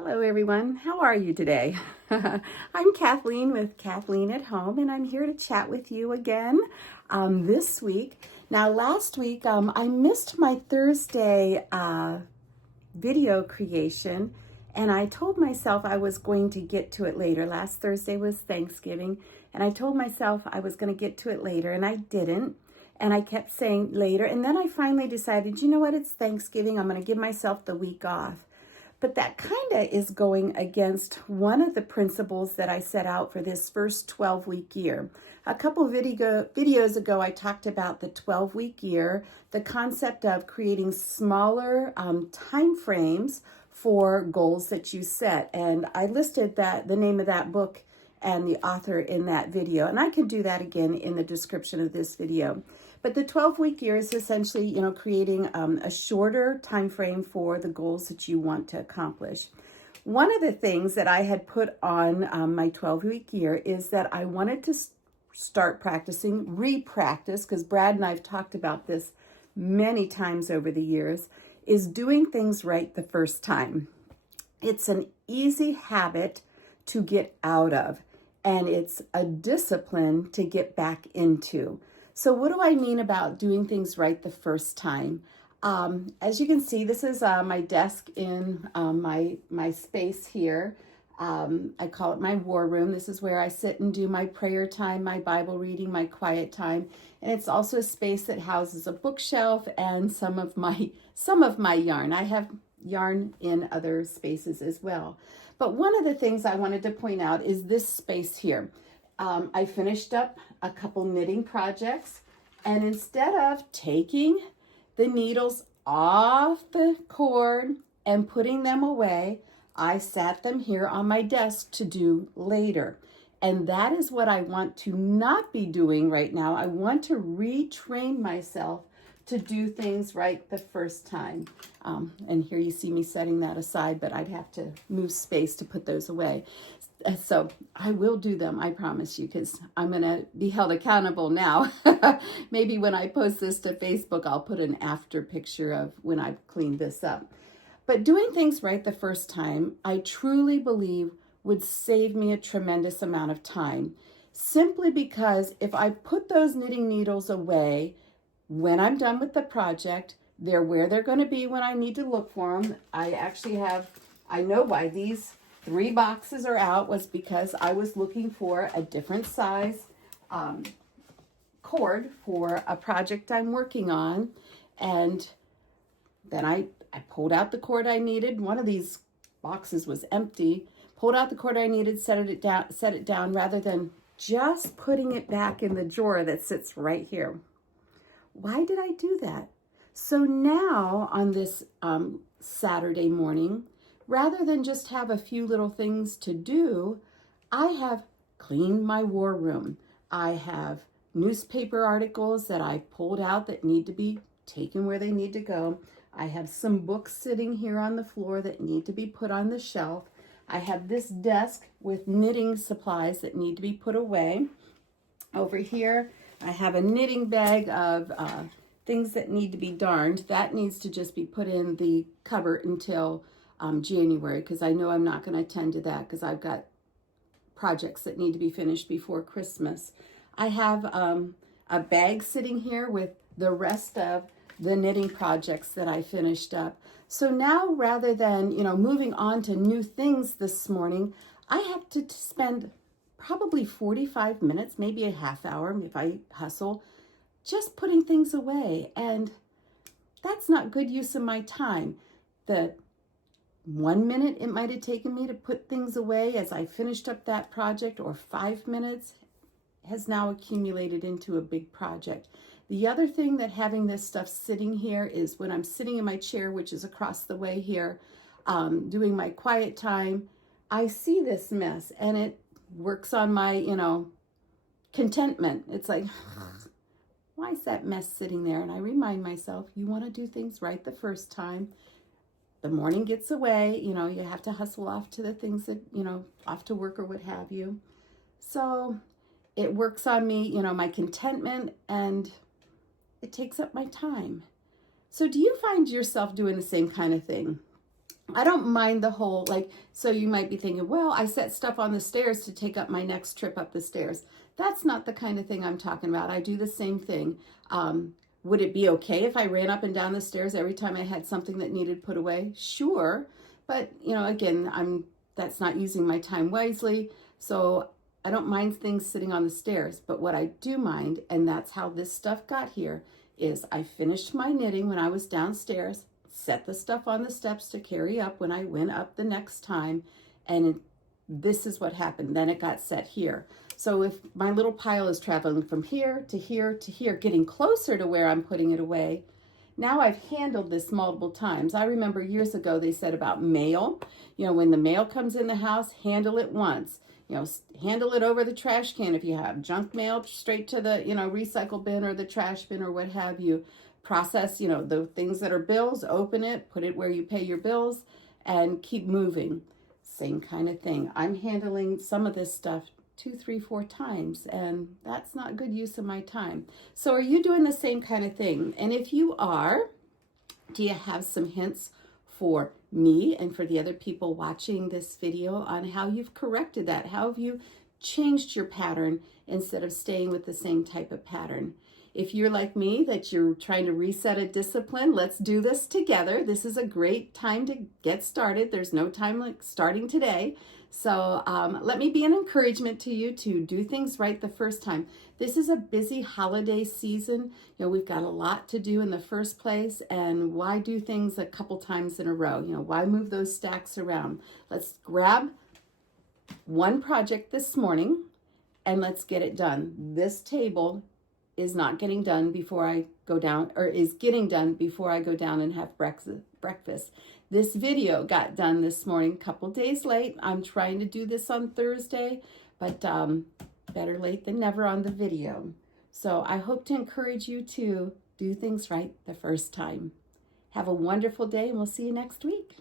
Hello everyone, how are you today? I'm Kathleen with Kathleen at Home, and I'm here to chat with you again this week. Now last week I missed my Thursday video creation, and I told myself I was going to get to it later. Last Thursday was Thanksgiving, and I told myself I was going to get to it later, and I didn't. And I kept saying later, and then I finally decided, you know what, it's Thanksgiving, I'm going to give myself the week off. But that kind of is going against one of the principles that I set out for this first 12-week year. A couple videos ago, I talked about the 12-week year, the concept of creating smaller time frames for goals that you set. And I listed the name of that book and the author in that video. And I can do that again in the description of this video. But the 12-week year is essentially, creating a shorter time frame for the goals that you want to accomplish. One of the things that I had put on my 12-week year is that I wanted to start practicing, re-practice, because Brad and I have talked about this many times over the years, is doing things right the first time. It's an easy habit to get out of, and it's a discipline to get back into. So what do I mean about doing things right the first time? As you can see, this is my desk in my space here. I call it my war room. This is where I sit and do my prayer time, my Bible reading, my quiet time. And it's also a space that houses a bookshelf and some of my yarn. I have yarn in other spaces as well. But one of the things I wanted to point out is this space here. I finished up a couple knitting projects, and instead of taking the needles off the cord and putting them away, I sat them here on my desk to do later. And that is what I want to not be doing right now. I want to retrain myself to do things right the first time. And here you see me setting that aside, but I'd have to move space to put those away. So I will do them, I promise you, because I'm going to be held accountable now. Maybe when I post this to Facebook, I'll put an after picture of when I've cleaned this up. But doing things right the first time, I truly believe would save me a tremendous amount of time. Simply because if I put those knitting needles away when I'm done with the project, they're where they're going to be when I need to look for them. I know why these 3 boxes are out was because I was looking for a different size cord for a project I'm working on. And then I pulled out the cord I needed. One of these boxes was empty. Pulled out the cord I needed, set it down rather than just putting it back in the drawer that sits right here. Why did I do that? So now on this Saturday morning, rather than just have a few little things to do, I have cleaned my war room. I have newspaper articles that I pulled out that need to be taken where they need to go. I have some books sitting here on the floor that need to be put on the shelf. I have this desk with knitting supplies that need to be put away. Over here, I have a knitting bag of things that need to be darned. That needs to just be put in the cupboard until January, because I know I'm not going to attend to that because I've got projects that need to be finished before Christmas. I have a bag sitting here with the rest of the knitting projects that I finished up. So now rather than, moving on to new things this morning, I have to spend probably 45 minutes, maybe a half hour if I hustle, just putting things away. And that's not good use of my time. The 1 minute it might have taken me to put things away as I finished up that project, or 5 minutes, has now accumulated into a big project. The other thing that having this stuff sitting here is when I'm sitting in my chair, which is across the way here, doing my quiet time, I see this mess and it works on my, contentment. It's like, why is that mess sitting there? And I remind myself, you want to do things right the first time. The morning gets away, you have to hustle off to the things that, off to work or what have you. So it works on me, my contentment, and it takes up my time. So do you find yourself doing the same kind of thing? I don't mind the whole, like, so you might be thinking, well, I set stuff on the stairs to take up my next trip up the stairs. That's not the kind of thing I'm talking about. I do the same thing. Would it be okay if I ran up and down the stairs every time I had something that needed put away? Sure. But, you know, again, that's not using my time wisely. So I don't mind things sitting on the stairs. But what I do mind, and that's how this stuff got here, is I finished my knitting when I was downstairs, set the stuff on the steps to carry up when I went up the next time, and this is what happened. Then it got set here. So if my little pile is traveling from here to here to here, getting closer to where I'm putting it away, now I've handled this multiple times. I remember years ago they said about mail, you know, when the mail comes in the house, handle it once. You know, handle it over the trash can if you have junk mail, straight to the, you know, recycle bin or the trash bin or what have you. Process, you know, the things that are bills, open it, put it where you pay your bills, and keep moving. Same kind of thing. I'm handling some of this stuff 2, 3, 4 times, and that's not good use of my time. So are you doing the same kind of thing? And if you are, do you have some hints for me and for the other people watching this video on how you've corrected that? How have you changed your pattern instead of staying with the same type of pattern? If you're like me, that you're trying to reset a discipline, let's do this together. This is a great time to get started. There's no time like starting today. So let me be an encouragement to you to do things right the first time. This is a busy holiday season. You know, we've got a lot to do in the first place, and why do things a couple times in a row? You know, why move those stacks around? Let's grab one project this morning and let's get it done. This table is not getting done before I go down, or is getting done before I go down and have breakfast. This video got done this morning, a couple days late. I'm trying to do this on Thursday, but better late than never on the video. So I hope to encourage you to do things right the first time. Have a wonderful day, and we'll see you next week.